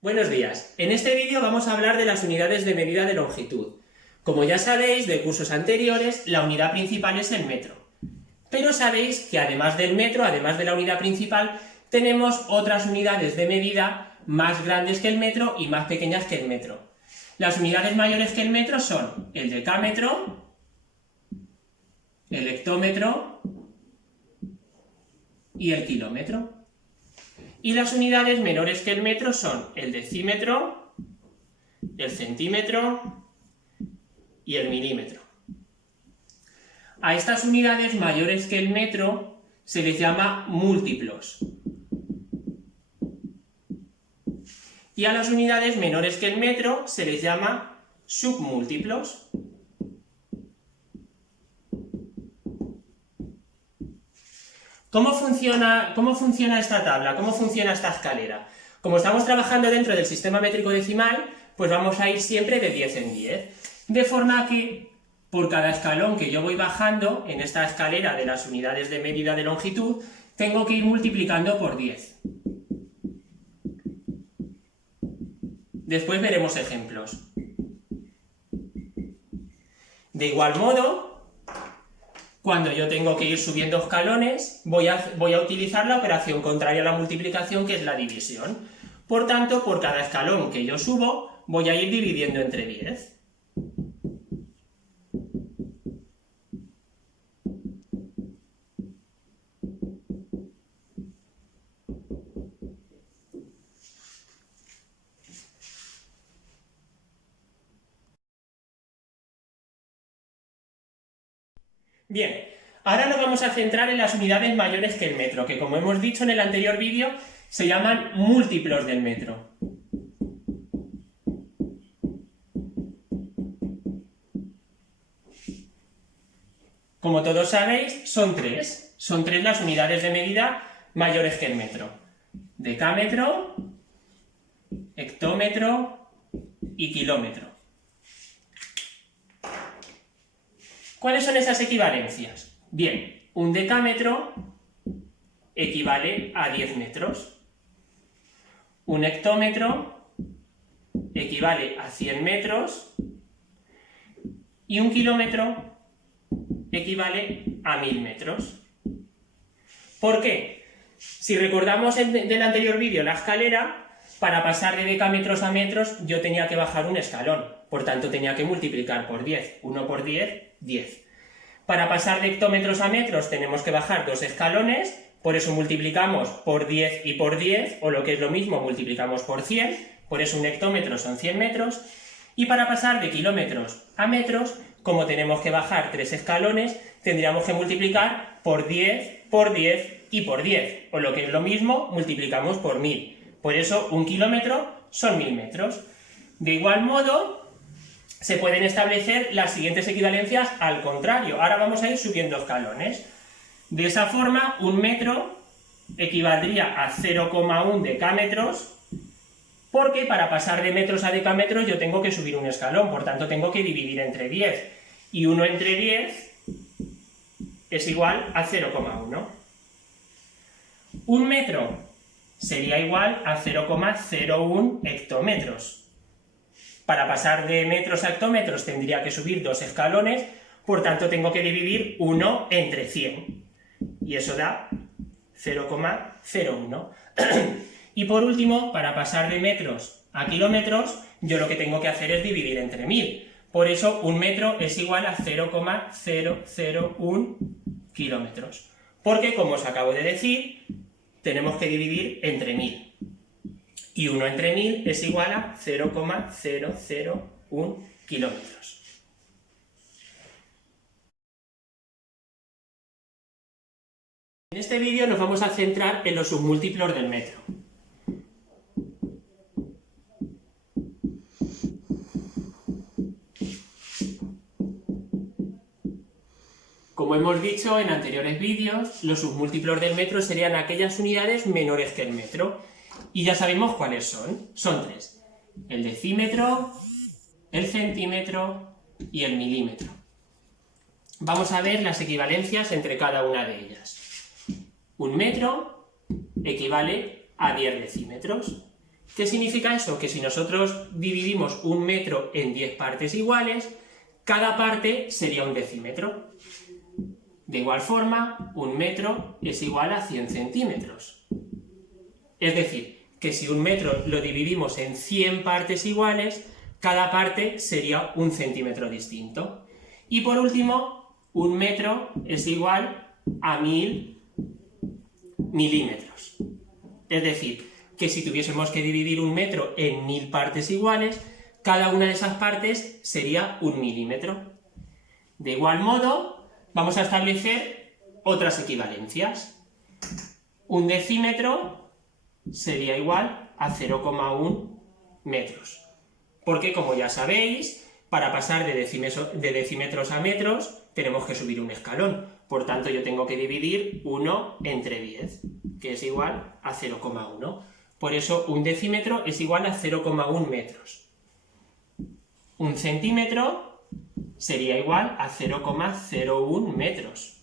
Buenos días. En este vídeo vamos a hablar de las unidades de medida de longitud. Como ya sabéis de cursos anteriores, la unidad principal es el metro. Pero sabéis que además del metro, además de la unidad principal, tenemos otras unidades de medida más grandes que el metro y más pequeñas que el metro. Las unidades mayores que el metro son el decámetro, el hectómetro y el kilómetro. Y las unidades menores que el metro son el decímetro, el centímetro y el milímetro. A estas unidades mayores que el metro se les llama múltiplos. Y a las unidades menores que el metro se les llama submúltiplos. ¿Cómo funciona esta tabla? ¿Cómo funciona esta escalera? Como estamos trabajando dentro del sistema métrico decimal, pues vamos a ir siempre de 10 en 10. De forma que, por cada escalón que yo voy bajando en esta escalera de las unidades de medida de longitud, tengo que ir multiplicando por 10. Después veremos ejemplos. De igual modo, cuando yo tengo que ir subiendo escalones, voy a utilizar la operación contraria a la multiplicación, que es la división. Por tanto, por cada escalón que yo subo, voy a ir dividiendo entre 10. Bien, ahora nos vamos a centrar en las unidades mayores que el metro, que como hemos dicho en el anterior vídeo, se llaman múltiplos del metro. Como todos sabéis, son tres las unidades de medida mayores que el metro: decámetro, hectómetro y kilómetro. ¿Cuáles son esas equivalencias? Bien, un decámetro equivale a 10 metros. Un hectómetro equivale a 100 metros. Y un kilómetro equivale a 1000 metros. ¿Por qué? Si recordamos del anterior vídeo la escalera, para pasar de decámetros a metros yo tenía que bajar un escalón, por tanto tenía que multiplicar por 10. 1 por 10, 10. Para pasar de hectómetros a metros tenemos que bajar dos escalones, por eso multiplicamos por 10 y por 10, o lo que es lo mismo, multiplicamos por 100, por eso un hectómetro son 100 metros. Y para pasar de kilómetros a metros, como tenemos que bajar tres escalones, tendríamos que multiplicar por 10, por 10 y por 10, o lo que es lo mismo, multiplicamos por 1000. Por eso un kilómetro son 1000 metros. De igual modo, se pueden establecer las siguientes equivalencias al contrario. Ahora vamos a ir subiendo escalones. De esa forma, un metro equivaldría a 0,1 decámetros, porque para pasar de metros a decámetros yo tengo que subir un escalón, por tanto tengo que dividir entre 10. Y 1 entre 10 es igual a 0,1. Un metro sería igual a 0,01 hectómetros. Para pasar de metros a hectómetros tendría que subir dos escalones, por tanto tengo que dividir 1 entre 100. Y eso da 0,01. Y por último, para pasar de metros a kilómetros, yo lo que tengo que hacer es dividir entre 1000. Por eso un metro es igual a 0,001 kilómetros. Porque, como os acabo de decir, tenemos que dividir entre 1000. Y 1 entre 1000 es igual a 0,001 kilómetros. En este vídeo nos vamos a centrar en los submúltiplos del metro. Como hemos dicho en anteriores vídeos, los submúltiplos del metro serían aquellas unidades menores que el metro. Y ya sabemos cuáles son. Son tres: el decímetro, el centímetro y el milímetro. Vamos a ver las equivalencias entre cada una de ellas. Un metro equivale a 10 decímetros ¿Qué significa eso? Que si nosotros dividimos un metro en 10 partes iguales, cada parte sería un decímetro. De igual forma, un metro es igual a 100 centímetros. Es decir, que si un metro lo dividimos en 100 partes iguales, cada parte sería un centímetro distinto. Y por último, un metro es igual a 1000 milímetros. Es decir, que si tuviésemos que dividir un metro en 1000 partes iguales, cada una de esas partes sería un milímetro. De igual modo, vamos a establecer otras equivalencias. Un decímetro sería igual a 0,1 metros. Porque, como ya sabéis, para pasar de decímetros a metros tenemos que subir un escalón. Por tanto, yo tengo que dividir 1 entre 10, que es igual a 0,1. Por eso, un decímetro es igual a 0,1 metros. Un centímetro sería igual a 0,01 metros.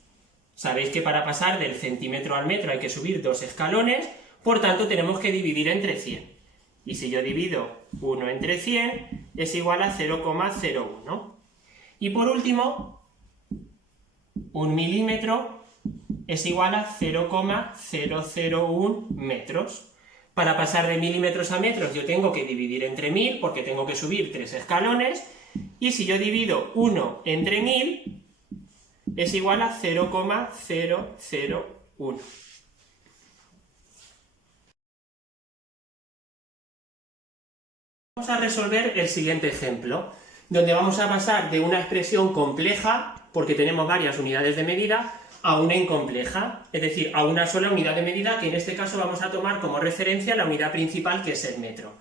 Sabéis que para pasar del centímetro al metro hay que subir 2 escalones, por tanto tenemos que dividir entre 100. Y si yo divido 1 entre 100, es igual a 0,01. Y por último, un milímetro es igual a 0,001 metros. Para pasar de milímetros a metros yo tengo que dividir entre 1000, porque tengo que subir 3 escalones, y si yo divido 1 entre 1000, es igual a 0,001. Vamos a resolver el siguiente ejemplo, donde vamos a pasar de una expresión compleja, porque tenemos varias unidades de medida, a una incompleja, es decir, a una sola unidad de medida, que en este caso vamos a tomar como referencia la unidad principal, que es el metro.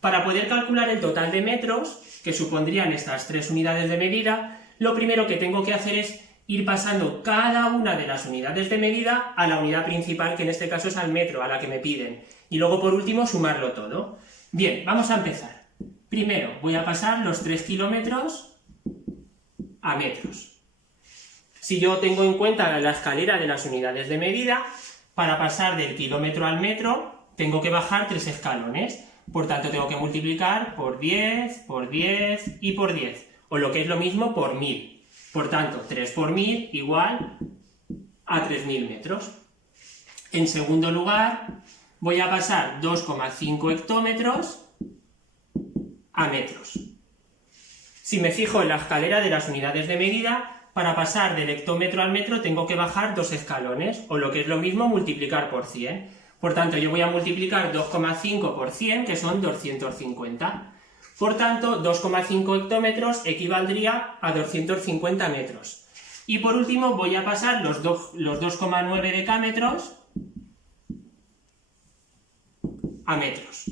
Para poder calcular el total de metros, que supondrían estas 3 unidades de medida, lo primero que tengo que hacer es ir pasando cada una de las unidades de medida a la unidad principal, que en este caso es al metro, a la que me piden, y luego por último sumarlo todo. Bien, vamos a empezar. Primero voy a pasar los 3 kilómetros a metros. Si yo tengo en cuenta la escalera de las unidades de medida, para pasar del kilómetro al metro tengo que bajar 3 escalones. Por tanto, tengo que multiplicar por 10, por 10 y por 10. O lo que es lo mismo, por 1000. Por tanto, 3 por 1000 igual a 3000 metros. En segundo lugar, voy a pasar 2,5 hectómetros a metros. Si me fijo en la escalera de las unidades de medida, para pasar del hectómetro al metro tengo que bajar 2 escalones, o lo que es lo mismo, multiplicar por 100. Por tanto, yo voy a multiplicar 2,5 por 100, que son 250. Por tanto, 2,5 hectómetros equivaldría a 250 metros. Y por último, voy a pasar los 2,9 decámetros a metros.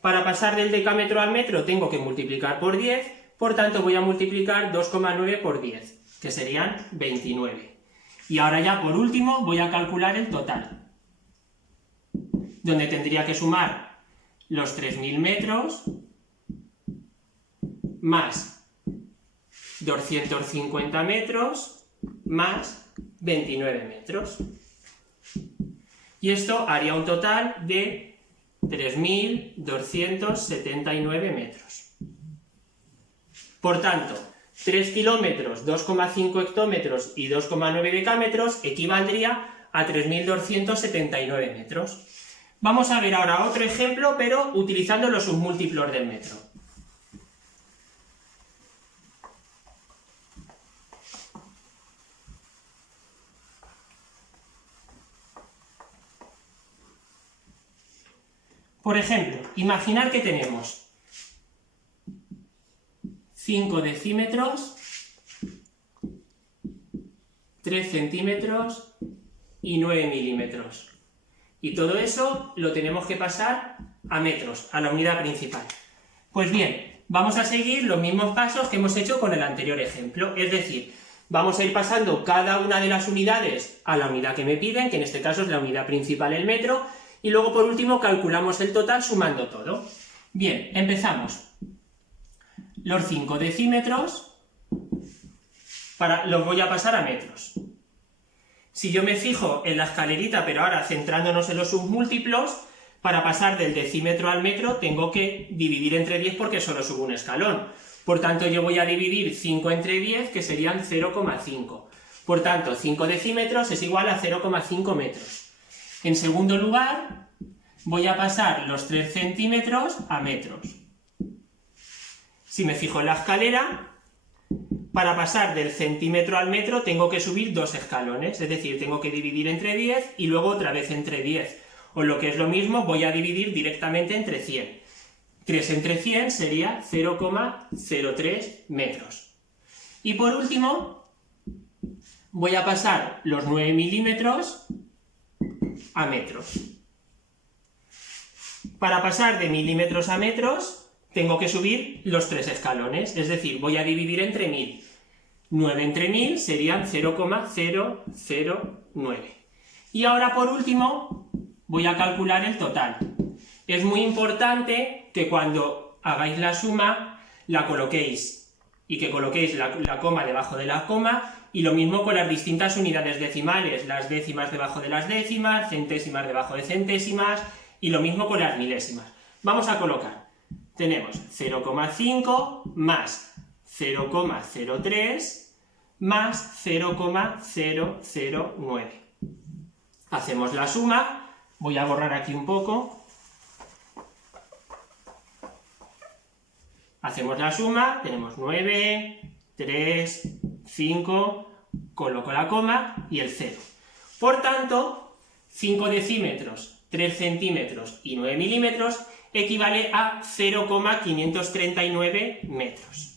Para pasar del decámetro al metro tengo que multiplicar por 10, por tanto voy a multiplicar 2,9 por 10, que serían 29. Y ahora ya por último voy a calcular el total, donde tendría que sumar los 3000 metros más 250 metros más 29 metros. Y esto haría un total de 3279 metros. Por tanto, 3 kilómetros, 2,5 hectómetros y 2,9 decámetros equivaldría a 3279 metros. Vamos a ver ahora otro ejemplo, pero utilizando los submúltiplos del metro. Por ejemplo, imaginar que tenemos 5 decímetros, 3 centímetros y 9 milímetros. Y todo eso lo tenemos que pasar a metros, a la unidad principal. Pues bien, vamos a seguir los mismos pasos que hemos hecho con el anterior ejemplo, es decir, vamos a ir pasando cada una de las unidades a la unidad que me piden, que en este caso es la unidad principal, el metro, y luego por último calculamos el total sumando todo. Bien, empezamos. Los 5 decímetros los voy a pasar a metros. Si yo me fijo en la escalerita, pero ahora centrándonos en los submúltiplos, Para pasar del decímetro al metro tengo que dividir entre 10 porque solo subo un escalón. Por tanto, yo voy a dividir 5 entre 10, que serían 0,5. Por tanto, 5 decímetros es igual a 0,5 metros. En segundo lugar, voy a pasar los 3 centímetros a metros. Si me fijo en la escalera, para pasar del centímetro al metro tengo que subir 2 escalones, es decir, tengo que dividir entre 10 y luego otra vez entre 10. O lo que es lo mismo, voy a dividir directamente entre 100. 3 entre 100 sería 0,03 metros. Y por último, voy a pasar los 9 milímetros a metros. Para pasar de milímetros a metros, tengo que subir los 3 escalones, es decir, voy a dividir entre 1000. 9 entre 1000 serían 0,009. Y ahora, por último, voy a calcular el total. Es muy importante que cuando hagáis la suma, la coloquéis, y que coloquéis la coma debajo de la coma, y lo mismo con las distintas unidades decimales, las décimas debajo de las décimas, centésimas debajo de centésimas, y lo mismo con las milésimas. Vamos a colocar. Tenemos 0,5 más 0,03 más 0,009. Hacemos la suma, voy a borrar aquí un poco. Hacemos la suma, tenemos 9, 3, 5, coloco la coma y el 0. Por tanto, 5 decímetros, 3 centímetros y 9 milímetros equivale a 0,539 metros.